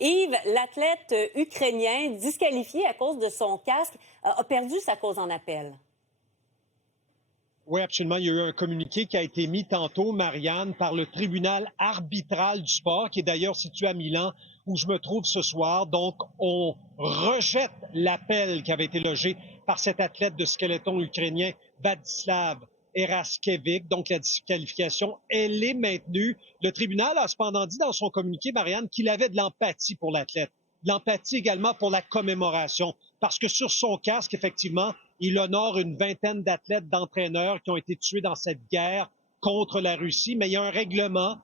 Yves, l'athlète ukrainien disqualifié à cause de son casque a perdu sa cause en appel. Oui, absolument. Il y a eu un communiqué qui a été mis tantôt, Marianne, par le tribunal arbitral du sport, qui est d'ailleurs situé à Milan, où je me trouve ce soir. Donc, on rejette l'appel qui avait été logé par cet athlète de skeleton ukrainien, Vladislav Eraskevich. Donc, la disqualification, elle est maintenue. Le tribunal a cependant dit dans son communiqué, Marianne, qu'il avait de l'empathie pour l'athlète. De l'empathie également pour la commémoration. Parce que sur son casque, effectivement, il honore une vingtaine d'athlètes, d'entraîneurs qui ont été tués dans cette guerre contre la Russie. Mais il y a un règlement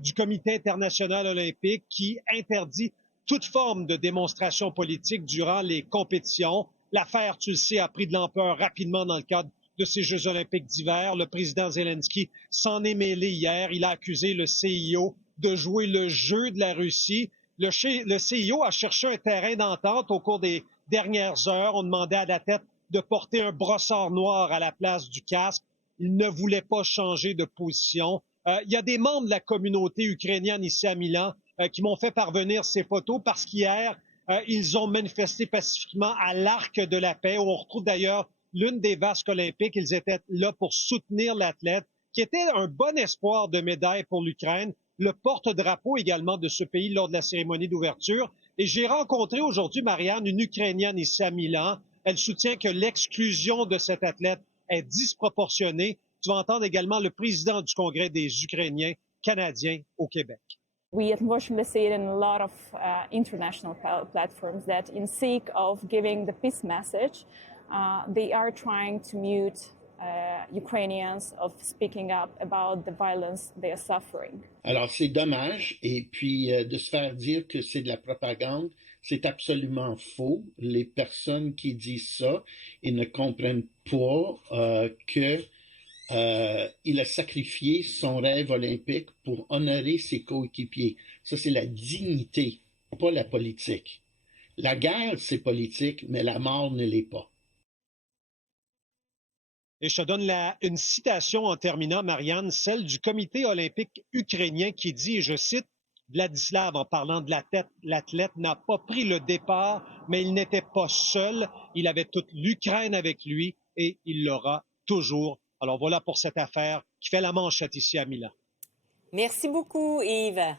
du Comité international olympique qui interdit toute forme de démonstration politique durant les compétitions. L'affaire, tu le sais, a pris de l'ampleur rapidement dans le cadre de ces Jeux olympiques d'hiver. Le président Zelensky s'en est mêlé hier. Il a accusé le CIO de jouer le jeu de la Russie. Le CIO a cherché un terrain d'entente au cours des dernières heures. On demandait à la tête de porter un brossard noir à la place du casque. Il ne voulait pas changer de position. Il y a des membres de la communauté ukrainienne ici à Milan qui m'ont fait parvenir ces photos parce qu'hier, ils ont manifesté pacifiquement à l'Arc de la Paix, où on retrouve d'ailleurs l'une des vasques olympiques. Ils étaient là pour soutenir l'athlète, qui était un bon espoir de médaille pour l'Ukraine, le porte-drapeau également de ce pays lors de la cérémonie d'ouverture. Et j'ai rencontré aujourd'hui, Marianne, une Ukrainienne ici à Milan. Elle soutient que l'exclusion de cet athlète est disproportionnée. Tu vas entendre également le président du Congrès des Ukrainiens canadiens au Québec. We unfortunately see it in a lot of international platforms that in sake of giving the peace message, they are trying to mute Ukrainians of speaking up about the violence they are suffering. Alors, c'est dommage. Et puis, de se faire dire que c'est de la propagande, c'est absolument faux. Les personnes qui disent ça, ils ne comprennent pas qu'il a sacrifié son rêve olympique pour honorer ses coéquipiers. Ça, c'est la dignité, pas la politique. La guerre, c'est politique, mais la mort ne l'est pas. Et je te donne une citation en terminant, Marianne, celle du comité olympique ukrainien qui dit, et je cite, Vladislav, en parlant de l'athlète n'a pas pris le départ, mais il n'était pas seul. Il avait toute l'Ukraine avec lui et il l'aura toujours. Alors voilà pour cette affaire qui fait la manchette ici à Milan. Merci beaucoup, Yves.